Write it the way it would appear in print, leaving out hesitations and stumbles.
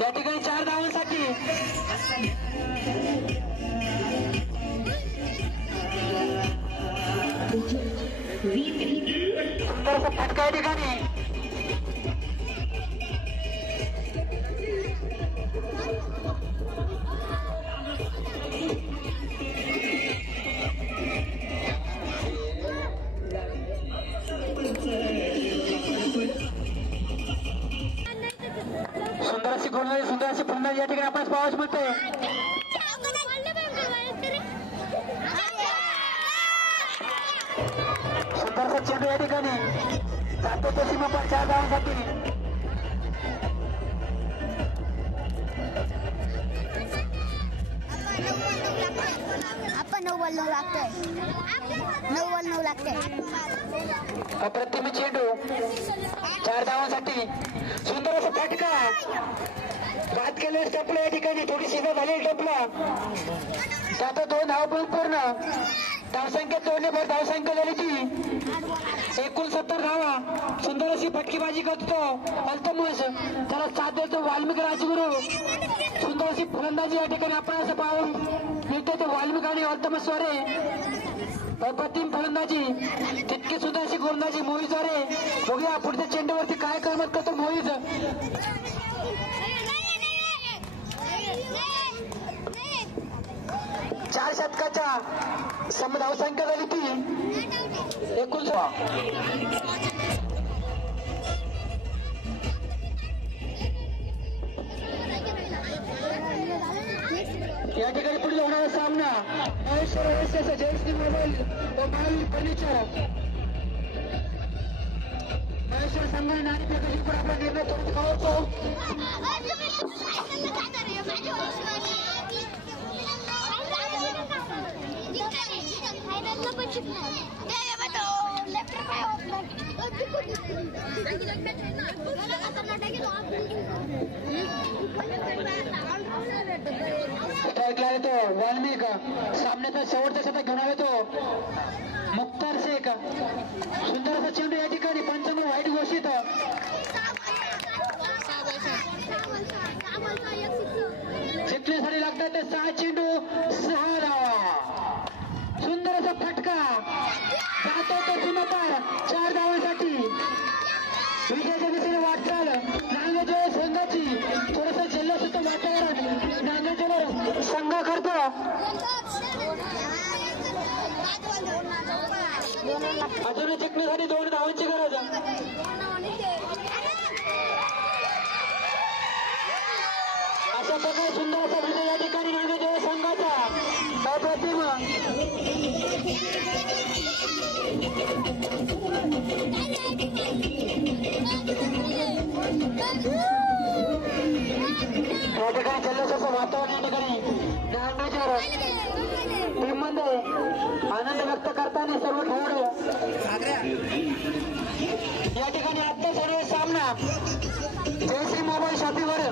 या ठिकाणी 4 धावांसाठी सुंदरसा फटका या ठिकाणी सुंदरशी गोलंदाजी सुंदरशी फलंदाजी या ठिकाणी आपण पाहावयास मिळते। सुंदरसा चेंडू या ठिकाणी जातो तो सीमापार 4 धावांसाठी। आपण 9 लागतंय 9 लागतंय। अप्रतिम चेंडू 4 धावांसाठी सुंदर असा फटका बाद केल्यास टपला या ठिकाणी थोडी सीधा झालेली टपला त्यात 2 धाव पूर्ण धावसंख्या 2 भर धावसंख्या झाली ती 69 धावा। सुंदर अशी फटकीबाजी करतो अल्तमस त्याला साथ देतो वाल्मिक राजगुरू। सुंदर अशी फलंदाजी या ठिकाणी आपण असं पाहून मिळतो ते वाल्मिक आणि अल्तमस स्वरे अप्रतिम फलंदाजी तितकी सुद्धा अशी गोलंदाजी मोहित रे बघूया पुढच्या चेंडूवरती काय करमत करतो मोहित। 4 षटकाच्या धावसंख्या झाली ती 19। या ठिकाणी पुढे होणारा सामना महेश्वर जयश्री मोबाईल व महावीर फर्निचर महेश्वर संघाने नाणी प्रकाशित पण आपला निर्णय करून पाहतो। ऐकला येतो वाल्मिक सामन्याचा शेवटचा शतक घेऊन येतो मुख्तार शेख। सुंदर असा चेंडू या ठिकाणी पंचांना वाईट घोषित जिंकण्यासाठी लागतात ते 6 चेंडू 6 धावा। सुंदर असा फटका जातो तो सीमापार 4 धावांसाठी विजयाच्या दिशेने वाटचाल नांगेजोळ संघाची। थोडस जल्लोष होतं वातावरण नांगेजोळ संघ करतो अजून जिंकण्यासाठी 2 धावांची गरज। अशा प्रकारे सुंदर असा विजय या ठिकाणी नांगेजोळ संघाचा अप्रतिम। या ठिकाणी जल्लोषाचं वातावरण या ठिकाणी नांगेजोळ टीममध्ये आनंद व्यक्त करताना सर्व खेळाडू या ठिकाणी आजचा सर्व सामना जयश्री मोबाईल शॉपीवर